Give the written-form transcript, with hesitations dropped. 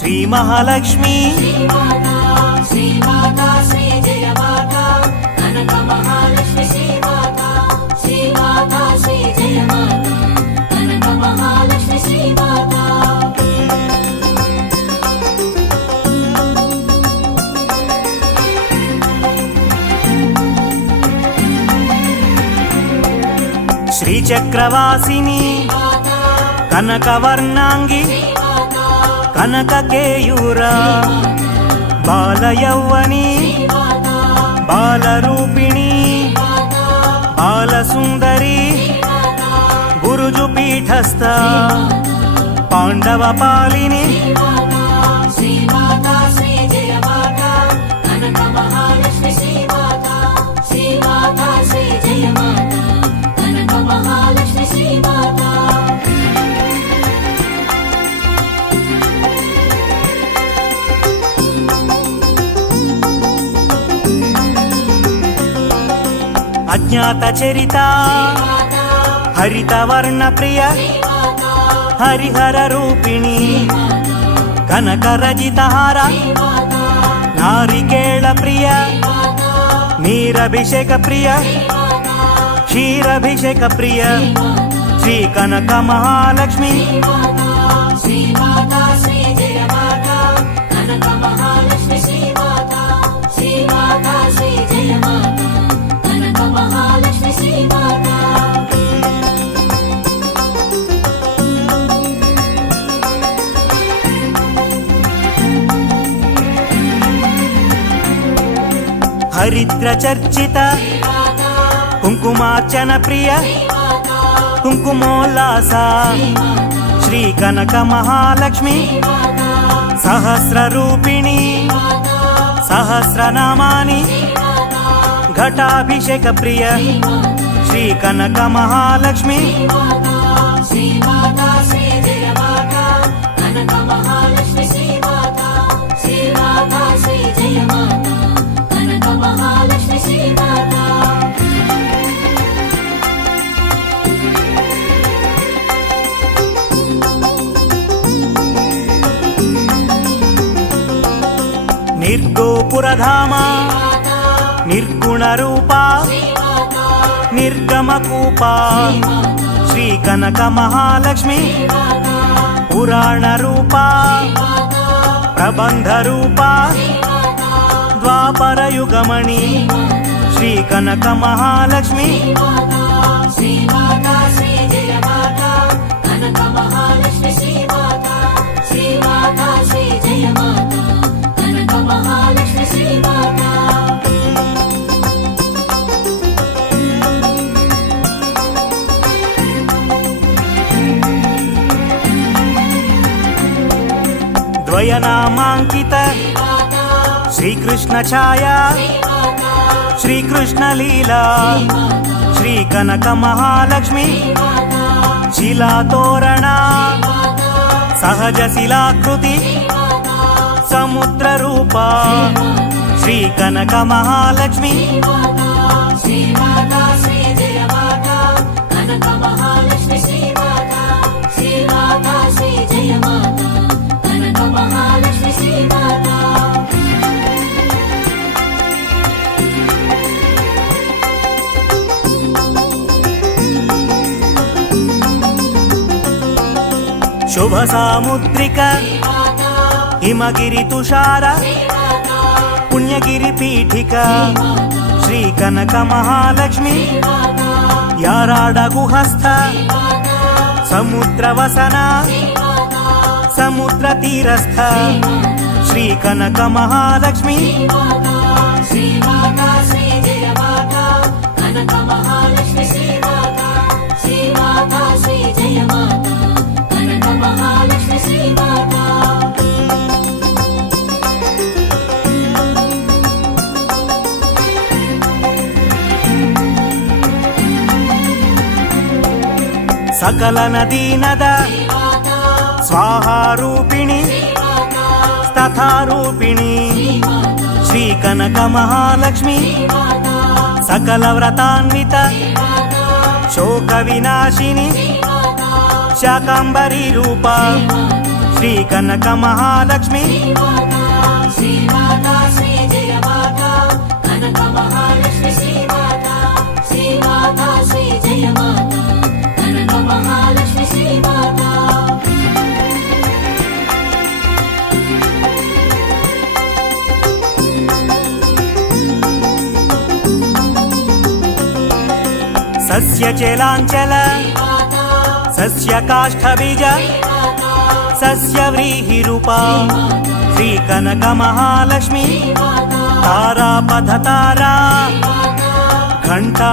శ్రీ మహాలక్ష్మి శ్రీచక్రవాసిని కనకవర్ణాంగి కనకకేయూర బాలయౌవని బాలరూపిణి బాలసుందరి గురుజుపీఠస్థ పాండవ పాలిని అజ్ఞాత చరిత హరితవర్ణ ప్రియ హరిహర రూపిణి కనకరజితహార నారికేళ ప్రియ నీరభిషేక ప్రియ క్షీరభిషేక ప్రియ శ్రీ కనక మహాలక్ష్మి హరిద్ర చర్చిత కుంకుమార్చన ప్రియ కుంకుమోల్లాస శ్రీ కనక మహాలక్ష్మి సహస్ర రూపిణి సహస్రనామాని ఘటాభిషేక ప్రియ శ్రీ కనక మహాలక్ష్మి నిర్గోపురధామ నిర్గుణ రూపా నిర్గమకూపా శ్రీ కనక మహాలక్ష్మి పురాణ రూపా ప్రబంధ రూపా ద్వాపర యుగమణి శ్రీ కనక మహాలక్ష్మి ద్వయనామాంకిత శ్రీకృష్ణ ఛాయా శ్రీకృష్ణ లీలా శ్రీ కనక మహాలక్ష్మి శిలాతోరణ సహజ శిలాకృతి సముద్ర రూపా శ్రీ కనక మహాలక్ష్మి శుభ సాముద్రిక హిమగిరి తుషార పుణ్యగిరి పీఠిక శ్రీ కనక మహాలక్ష్మి యారాడ గుహస్థ సముద్రవసన సముద్ర తీరస్థ శ్రీ కనక మహాలక్ష్మి సకల నదీ నద స్వాహారూపిణి తథారూపిణి శ్రీ కనక మహాలక్ష్మి సకల వ్రతాన్విత శోక వినాశిని శాకంబరీ రూప శ్రీ కనక మహాలక్ష్మి శ్రీమాతా శ్రీ జయ మాతా కనక మహాలక్ష్మి శ్రీమాతా శ్రీమాతా శ్రీ జయ మాతా కనక మహాలక్ష్మి శ్రీమాతా సస్యచలాంచల సస్యకాష్ఠబీజ సస్యవ్రీహిరూపా శ్రీ కనక మహాలక్ష్మి తారాపథ తారా ఘంటా